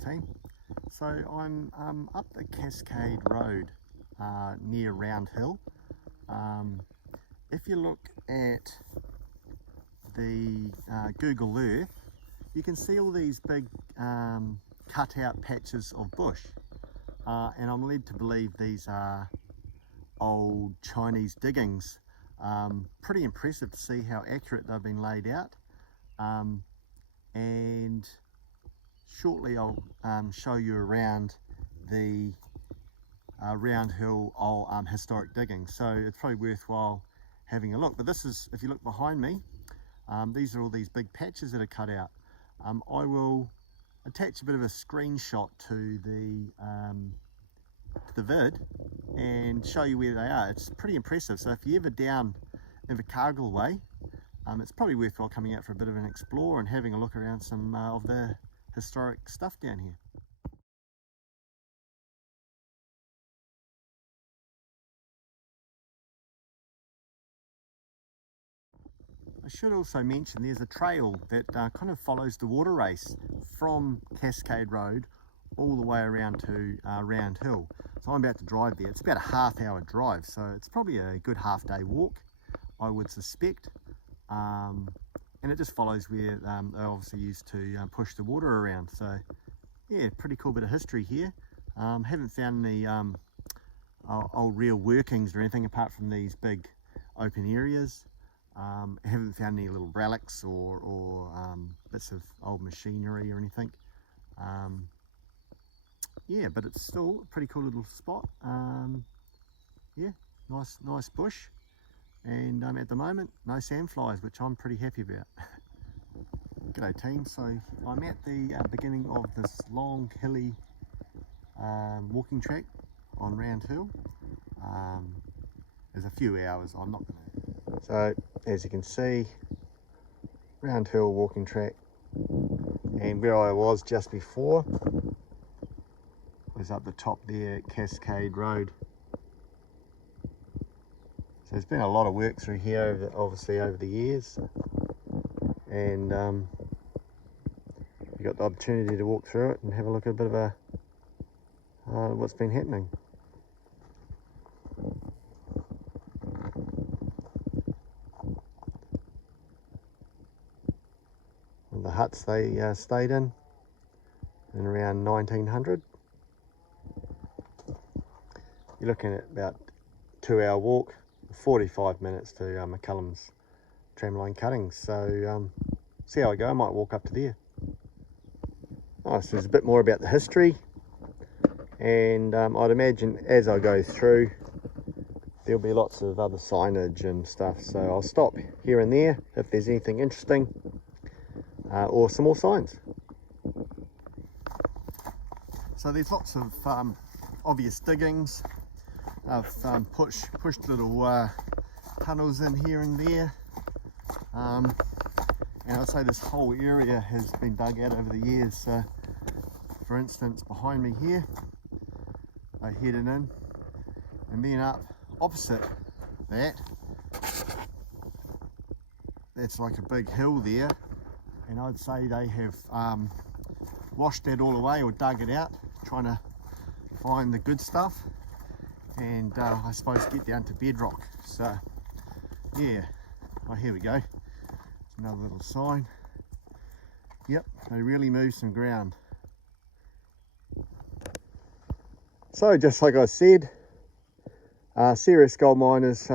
team. So I'm up the Cascade Road near Round Hill. If you look at the Google Earth, you can see all these big cut out patches of bush, and I'm led to believe these are old Chinese diggings. Pretty impressive to see how accurate they've been laid out, and shortly I'll show you around the Round Hill historic diggings, so it's probably worthwhile having a look. But this is, if you look behind me, these are all these big patches that are cut out. I will attach a bit of a screenshot to the vid and show you where they are. It's pretty impressive. So if you're ever down Invercargill way, it's probably worthwhile coming out for a bit of an explore and having a look around some of the historic stuff down here. I should also mention there's a trail that kind of follows the water race from Cascade Road all the way around to Round Hill. So I'm about to drive there. It's about a half-hour drive, so it's probably a good half-day walk, I would suspect. And it just follows where they obviously used to push the water around. So yeah, pretty cool bit of history here. Haven't found any old real workings or anything apart from these big open areas. Haven't found any little relics or bits of old machinery or anything. Yeah, but it's still a pretty cool little spot. Yeah, nice bush, and at the moment no sandflies, which I'm pretty happy about. G'day team, so I'm at the beginning of this long hilly walking track on Round Hill. There's a few hours, I'm not gonna. So as you can see, Round Hill walking track, and where I was just before was up the top there at Cascade Road. So there's been a lot of work through here obviously over the years, and you got the opportunity to walk through it and have a look at a bit of what's been happening. And the huts they stayed in around 1900. You're looking at about 2-hour walk, 45 minutes to McCullum's tramline cuttings. So see how I go. I might walk up to there. Oh, so there's a bit more about the history, and I'd imagine as I go through there'll be lots of other signage and stuff, so I'll stop here and there if there's anything interesting, or some more signs. So there's lots of obvious diggings. I've pushed little tunnels in here and there, and I'd say this whole area has been dug out over the years. So for instance, behind me here, I headed in, and then up opposite that's like a big hill there, and I'd say they have washed that all away or dug it out, trying to find the good stuff, and I suppose get down to bedrock. So yeah, oh, here we go, another little sign. Yep, they really moved some ground. So just like I said, serious gold miners,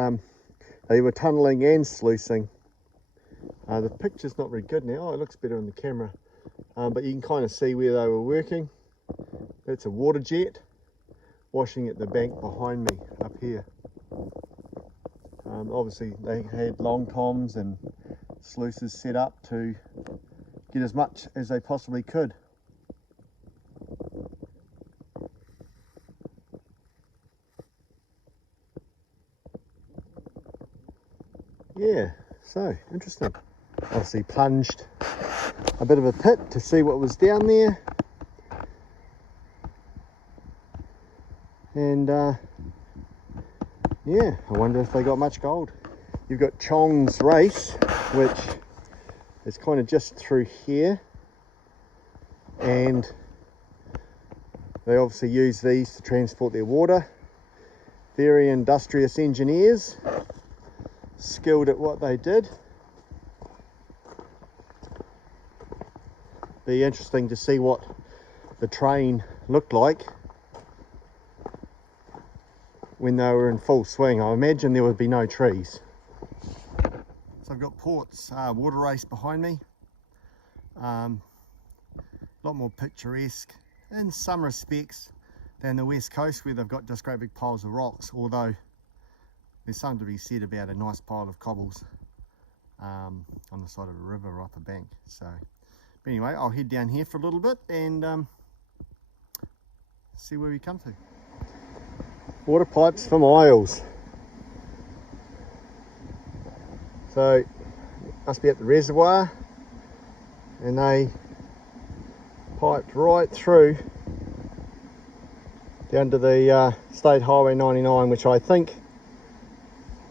they were tunnelling and sluicing. The picture's not very good now. It looks better on the camera, but you can kind of see where they were working. That's a water jet washing at the bank behind me up here. Obviously they had long toms and sluices set up to get as much as they possibly could. Yeah, so interesting. Obviously plunged a bit of a pit to see what was down there, and yeah, I wonder if they got much gold. You've got Chong's Race, which is kind of just through here, and They obviously use these to transport their water. Very industrious engineers, skilled at what they did. Be interesting to see what the train looked like when they were in full swing. I imagine there would be no trees. So I've got Port's water race behind me. A lot more picturesque in some respects than the west coast, where they've got just great big piles of rocks, although there's something to be said about a nice pile of cobbles on the side of a river or up a bank. So but anyway, I'll head down here for a little bit and see where we come to. Water pipes for miles. So must be at the reservoir, and they piped right through down to the State Highway 99, which I think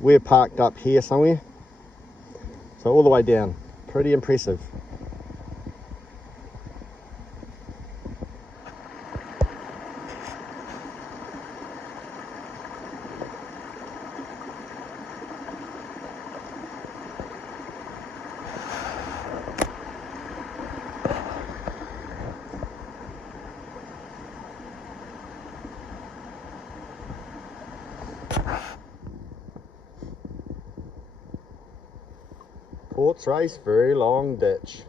we're parked up here somewhere. So all the way down, pretty impressive. Port's race, very long ditch.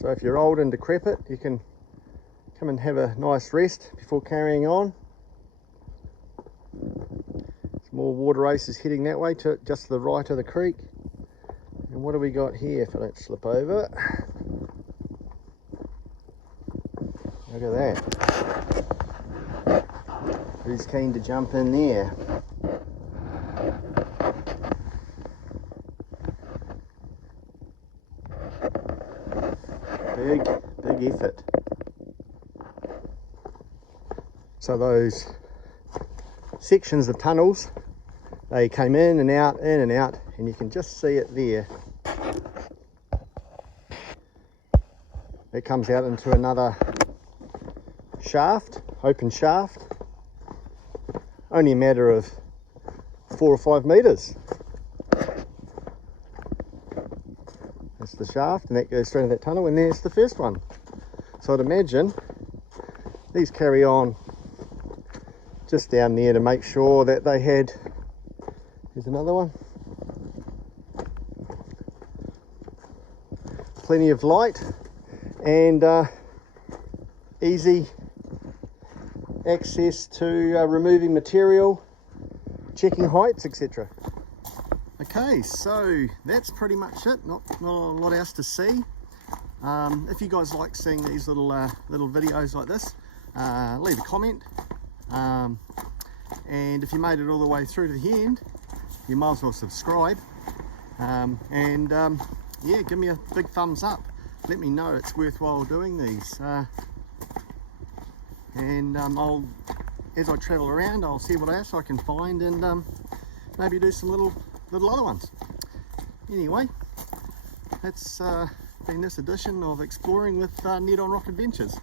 So if you're old and decrepit, you can come and have a nice rest before carrying on. Some more water races heading that way to just to the right of the creek. And what do we got here if I don't slip over? Look at that. Who's keen to jump in there? Big effort. So those sections of tunnels, they came in and out, and you can just see it there. It comes out into another shaft, open shaft. Only a matter of 4 or 5 meters. That's the shaft, and that goes straight into that tunnel, and there's the first one. So I'd imagine these carry on just down there to make sure that they had, here's another one, plenty of light and easy access to removing material, checking heights, etc. Okay, so that's pretty much it. Not a lot else to see. If you guys like seeing these little videos like this, leave a comment. And if you made it all the way through to the end, you might as well subscribe. Yeah, give me a big thumbs up. Let me know it's worthwhile doing these. I'll, as I travel around, I'll see what else I can find and maybe do some little other ones. Anyway, that's been this edition of Exploring with Ned on Rock Adventures.